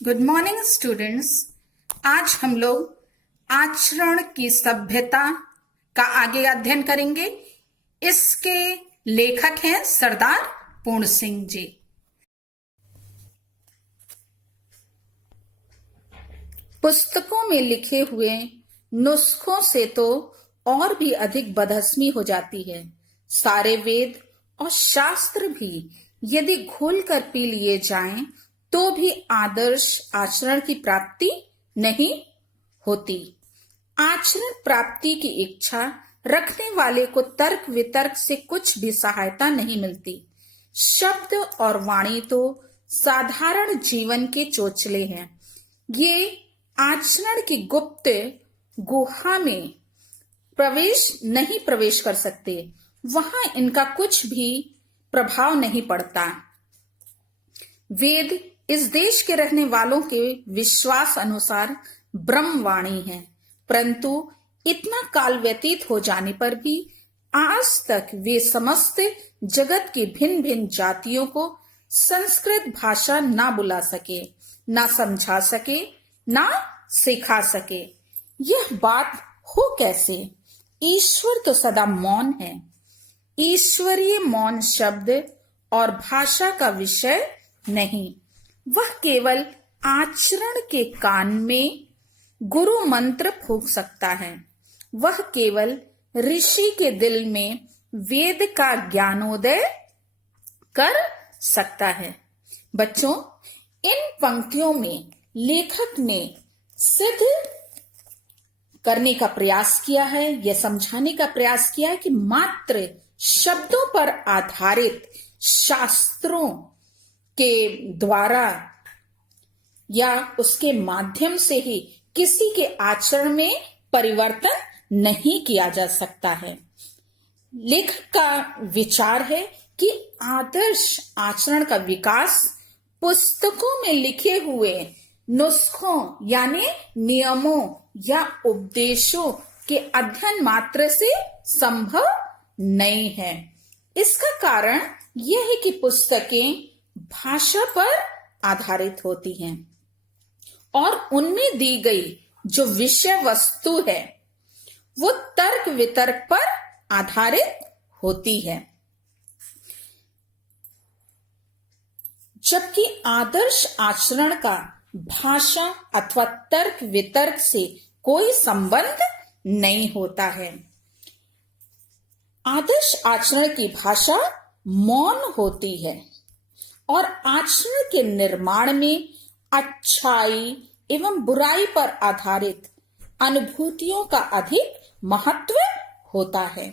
Good morning students. आज हम लोग आचरण की सभ्यता का आगे अध्ययन करेंगे। इसके लेखक हैं सरदार पूर्ण सिंह जी। पुस्तकों में लिखे हुए नुस्खों से तो और भी अधिक बदहजमी हो जाती है। सारे वेद और शास्त्र भी यदि घोलकर पी लिए जाएं तो भी आदर्श आचरण की प्राप्ति नहीं होती। आचरण प्राप्ति की इच्छा रखने वाले को तर्क वितर्क से कुछ भी सहायता नहीं मिलती। शब्द और वाणी तो साधारण जीवन के चोचले हैं। ये आचरण की गुप्त गुहा में प्रवेश कर सकते। वहां इनका कुछ भी प्रभाव नहीं पड़ता। वेद इस देश के रहने वालों के विश्वास अनुसार ब्रह्मवाणी है, परंतु इतना काल व्यतीत हो जाने पर भी आज तक वे समस्त जगत की भिन्न भिन्न जातियों को संस्कृत भाषा ना बुला सके, ना समझा सके, ना सिखा सके। यह बात हो कैसे? ईश्वर तो सदा मौन है। ईश्वरीय मौन शब्द और भाषा का विषय नहीं, वह केवल आचरण के कान में गुरु मंत्र फूंक सकता है। वह केवल ऋषि के दिल में वेद का ज्ञानोदय कर सकता है। बच्चों, इन पंक्तियों में लेखक ने सिद्ध करने का प्रयास किया है, यह समझाने का प्रयास किया है कि मात्र शब्दों पर आधारित शास्त्रों के द्वारा या उसके माध्यम से ही किसी के आचरण में परिवर्तन नहीं किया जा सकता है। लेखक का विचार है कि आदर्श आचरण का विकास पुस्तकों में लिखे हुए नुस्खों यानी नियमों या उपदेशों के अध्ययन मात्र से संभव नहीं है। इसका कारण यह है कि पुस्तकें भाषा पर आधारित होती हैं और उनमें दी गई जो विषय वस्तु है वो तर्क वितर्क पर आधारित होती है, जबकि आदर्श आचरण का भाषा अथवा तर्क वितर्क से कोई संबंध नहीं होता है। आदर्श आचरण की भाषा मौन होती है और आचरण के निर्माण में अच्छाई एवं बुराई पर आधारित अनुभूतियों का अधिक महत्व होता है।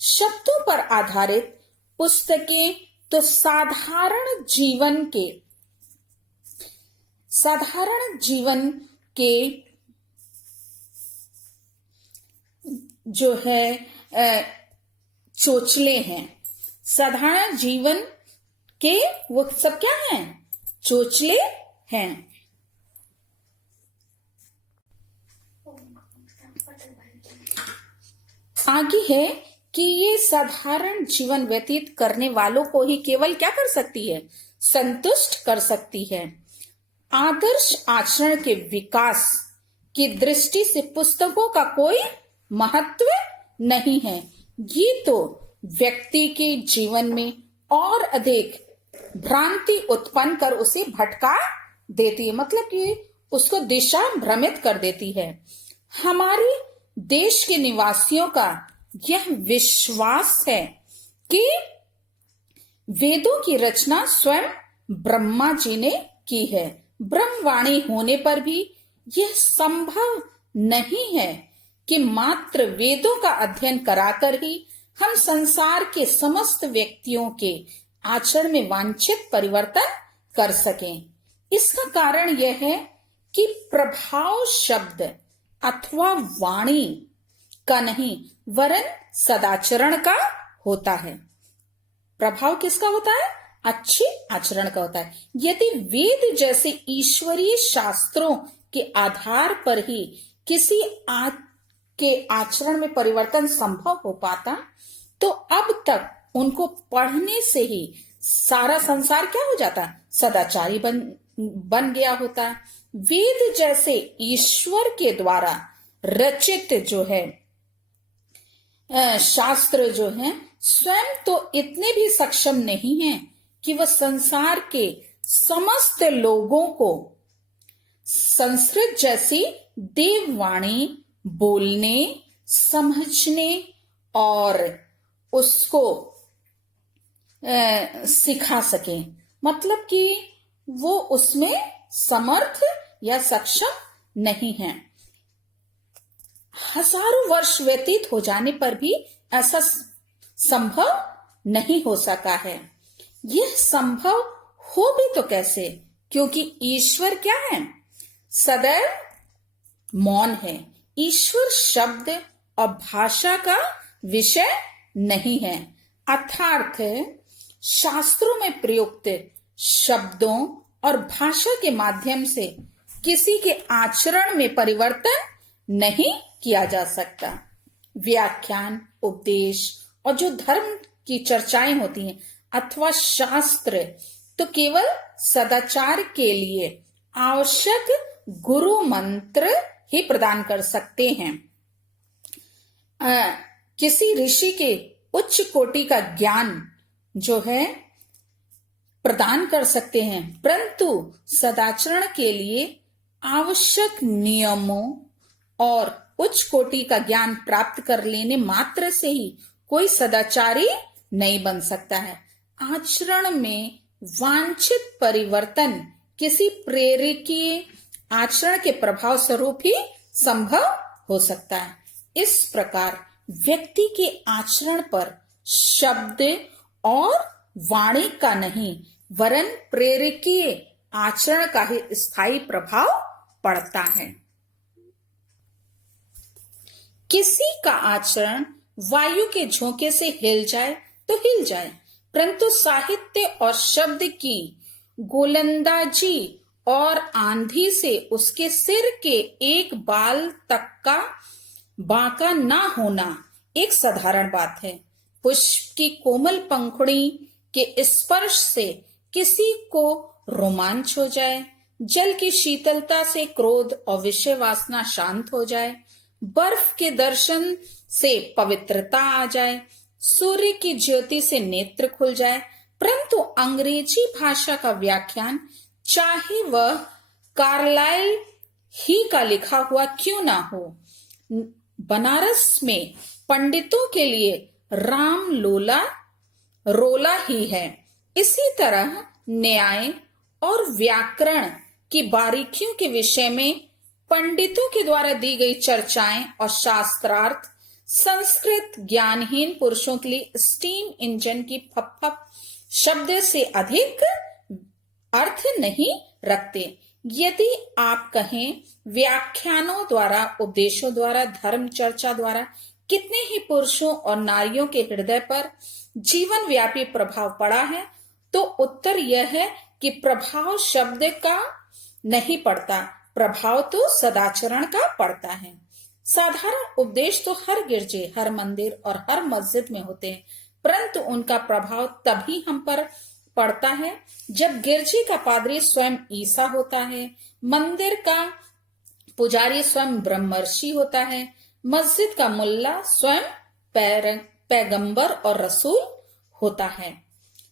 शब्दों पर आधारित पुस्तकें तो साधारण जीवन के जो है चोचले हैं। साधारण जीवन के वो सब क्या हैं? चोचले हैं। आगे है कि ये साधारण जीवन व्यतीत करने वालों को ही केवल क्या कर सकती है? संतुष्ट कर सकती है। आदर्श आचरण के विकास की दृष्टि से पुस्तकों का कोई महत्व नहीं है। ये तो व्यक्ति के जीवन में और अधिक भ्रांति उत्पन्न कर उसे भटका देती है, मतलब कि उसको दिशा भ्रमित कर देती है। हमारे देश के निवासियों का यह विश्वास है कि वेदों की रचना स्वयं ब्रह्मा जी ने की है। ब्रह्मवाणी होने पर भी यह संभव नहीं है कि मात्र वेदों का अध्ययन कराकर ही हम संसार के समस्त व्यक्तियों के आचरण में वांछित परिवर्तन कर सकें। इसका कारण यह है कि प्रभाव शब्द अथवा वाणी का नहीं वरन सदाचरण का होता है। प्रभाव किसका होता है? अच्छे आचरण का होता है। यदि वेद जैसे ईश्वरीय शास्त्रों के आधार पर ही किसी के आचरण में परिवर्तन संभव हो पाता तो अब तक उनको पढ़ने से ही सारा संसार क्या हो जाता? सदाचारी बन बन गया होता। वेद जैसे ईश्वर के द्वारा रचित जो है शास्त्र जो है स्वयं तो इतने भी सक्षम नहीं है कि वह संसार के समस्त लोगों को संस्कृत जैसी देववाणी बोलने, समझने और उसको सिखा सके। मतलब कि वो उसमें समर्थ या सक्षम नहीं है। हजारों वर्ष व्यतीत हो जाने पर भी ऐसा संभव नहीं हो सका है। यह संभव हो भी तो कैसे, क्योंकि ईश्वर क्या है, सदैव मौन है। ईश्वर शब्द और भाषा का विषय नहीं है, अर्थात शास्त्रों में प्रयुक्त शब्दों और भाषा के माध्यम से किसी के आचरण में परिवर्तन नहीं किया जा सकता। व्याख्यान, उपदेश और जो धर्म की चर्चाएं होती हैं अथवा शास्त्र तो केवल सदाचार के लिए आवश्यक गुरु मंत्र ही प्रदान कर सकते हैं। किसी ऋषि के उच्च कोटि का ज्ञान जो है प्रदान कर सकते हैं, परंतु सदाचरण के लिए आवश्यक नियमों और उच्च कोटि का ज्ञान प्राप्त कर लेने मात्र से ही कोई सदाचारी नहीं बन सकता है। आचरण में वांछित परिवर्तन किसी प्रेरकीय आचरण के प्रभाव स्वरूप ही संभव हो सकता है। इस प्रकार व्यक्ति के आचरण पर शब्द और वाणी का नहीं वरन प्रेरकीय आचरण का ही स्थायी प्रभाव पड़ता है। किसी का आचरण वायु के झोंके से हिल जाए तो हिल जाए, परंतु साहित्य और शब्द की गोलंदाजी और आंधी से उसके सिर के एक बाल तक का बांका ना होना एक साधारण बात है। पुष्प की कोमल पंखुड़ी के स्पर्श से किसी को रोमांच हो जाए, जल की शीतलता से क्रोध और विषय वासना शांत हो जाए, बर्फ के दर्शन से पवित्रता आ जाए, सूर्य की ज्योति से नेत्र खुल जाए, परंतु अंग्रेजी भाषा का व्याख्यान चाहे वह कार्लाइल ही का लिखा हुआ क्यों ना हो, बनारस में पंडितों के लिए राम लोला रोला ही है। इसी तरह न्याय और व्याकरण की बारीकियों के विषय में पंडितों के द्वारा दी गई चर्चाएं और शास्त्रार्थ संस्कृत ज्ञानहीन पुरुषों के लिए स्टीम इंजन की फप शब्द से अधिक अर्थ नहीं रखते। यदि आप कहें व्याख्यानों द्वारा, उपदेशों द्वारा, धर्म चर्चा द्वारा कितने ही पुरुषों और नारियों के हृदय पर जीवन व्यापी प्रभाव पड़ा है, तो उत्तर यह है कि प्रभाव शब्द का नहीं पड़ता, प्रभाव तो सदाचरण का पड़ता है। साधारण उपदेश तो हर गिरजे, हर मंदिर और हर मस्जिद में होते हैं, परंतु उनका प्रभाव तभी हम पर पड़ता है जब गिरजे का पादरी स्वयं ईसा होता है, मंदिर का पुजारी स्वयं ब्रह्मर्षि होता है, मस्जिद का मुल्ला स्वयं पैगंबर और रसूल होता है।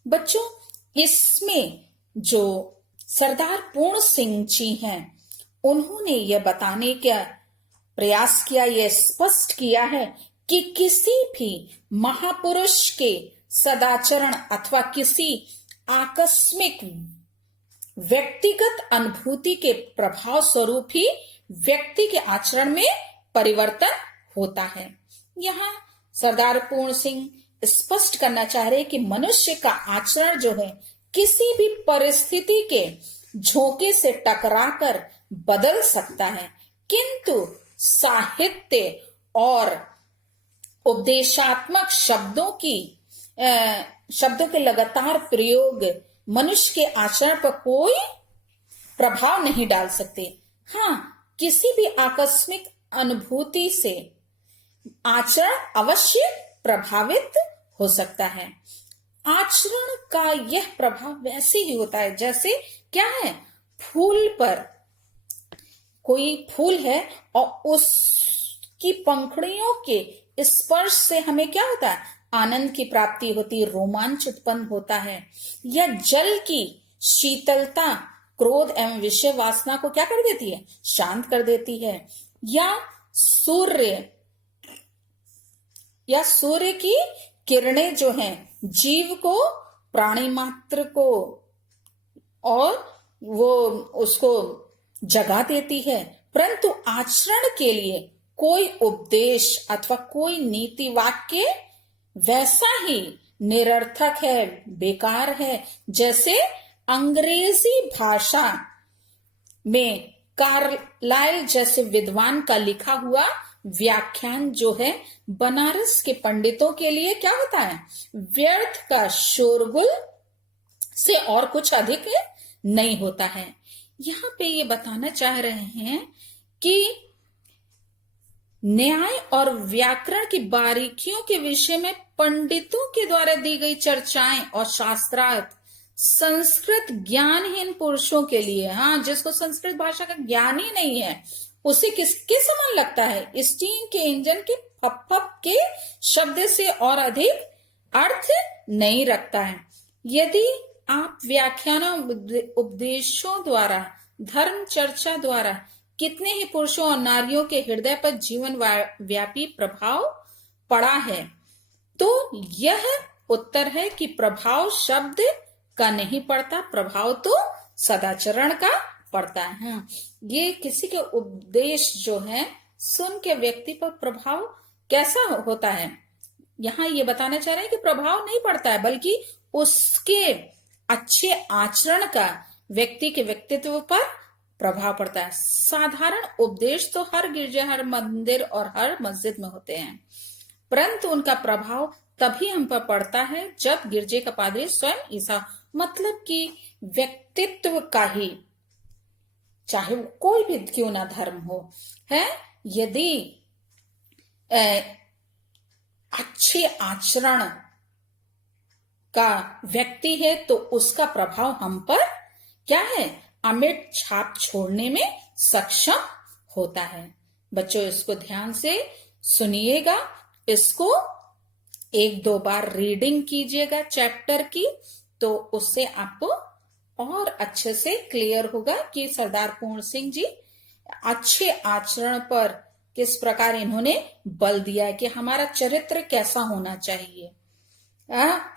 बच्चों, इसमें जो सरदार पूर्ण सिंह जी हैं, उन्होंने यह बताने का प्रयास किया, यह स्पष्ट किया है कि किसी भी महापुरुष के सदाचरण अथवा किसी आकस्मिक व्यक्तिगत अनुभूति के प्रभाव स्वरूप ही व्यक्ति के आचरण में परिवर्तन होता है। यहाँ सरदार पूर्ण सिंह स्पष्ट करना चाह रहे कि मनुष्य का आचरण जो है किसी भी परिस्थिति के झोंके से टकराकर बदल सकता है, किंतु साहित्य और उपदेशात्मक शब्दों के लगातार प्रयोग मनुष्य के आचरण पर कोई प्रभाव नहीं डाल सकते। हाँ, किसी भी आकस्मिक अनुभूति से आचरण अवश्य प्रभावित हो सकता है। आचरण का यह प्रभाव वैसे ही होता है जैसे क्या है, फूल पर कोई फूल है और उसकी पंखुड़ियों के स्पर्श से हमें क्या होता है, आनंद की प्राप्ति होती, रोमांच उत्पन्न होता है। या जल की शीतलता क्रोध एवं विषय वासना को क्या कर देती है, शांत कर देती है। या सूर्य की किरणें जो हैं जीव को, प्राणी मात्र को, और वो उसको जगा देती है। परंतु आचरण के लिए कोई उपदेश अथवा कोई नीति वाक्य वैसा ही निरर्थक है, बेकार है, जैसे अंग्रेजी भाषा में कार्लाइल जैसे विद्वान का लिखा हुआ व्याख्यान जो है बनारस के पंडितों के लिए क्या होता है, व्यर्थ का शोरगुल से और कुछ अधिक नहीं होता है। यहाँ पे ये बताना चाह रहे हैं कि न्याय और व्याकरण की बारीकियों के विषय में पंडितों के द्वारा दी गई चर्चाएं और शास्त्रार्थ संस्कृत ज्ञानहीन पुरुषों के लिए, हाँ, जिसको संस्कृत भाषा का ज्ञान ही नहीं है, उसे किसके समान लगता है, स्टीम के इंजन के फप फप के शब्द से और अधिक अर्थ नहीं रखता है। यदि आप व्याख्यानों उपदेशों द्वारा, धर्म चर्चा द्वारा कितने ही पुरुषों और नारियों के हृदय पर जीवन व्यापी प्रभाव पड़ा है, तो यह उत्तर है कि प्रभाव शब्द का नहीं पड़ता, प्रभाव तो सदाचरण का पड़ता है। ये किसी के उपदेश जो है सुन के व्यक्ति पर प्रभाव कैसा होता है, यहाँ ये बताना चाह रहे हैं कि प्रभाव नहीं पड़ता है, बल्कि उसके अच्छे आचरण का व्यक्ति के व्यक्तित्व पर प्रभाव पड़ता है। साधारण उपदेश तो हर गिरजा, हर मंदिर और हर मस्जिद में होते हैं, परंतु उनका प्रभाव तभी हम पर पड़ता है जब गिरजे का पादरी स्वयं ईसा, मतलब कि व्यक्तित्व का ही, चाहे वो कोई भी क्यों ना धर्म हो, है, यदि अच्छे आचरण का व्यक्ति है तो उसका प्रभाव हम पर क्या है, अमिट छाप छोड़ने में सक्षम होता है। बच्चों, इसको ध्यान से सुनिएगा, इसको 1-2 बार रीडिंग कीजिएगा चैप्टर की, तो उससे आपको और अच्छे से क्लियर होगा कि सरदार पूर्ण सिंह जी अच्छे आचरण पर किस प्रकार इन्होंने बल दिया है कि हमारा चरित्र कैसा होना चाहिए,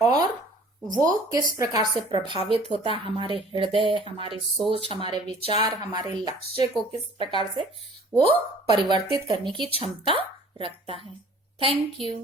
और वो किस प्रकार से प्रभावित होता है हमारे हृदय, हमारी सोच, हमारे विचार, हमारे लक्ष्य को किस प्रकार से वो परिवर्तित करने की क्षमता रखता है। Thank you.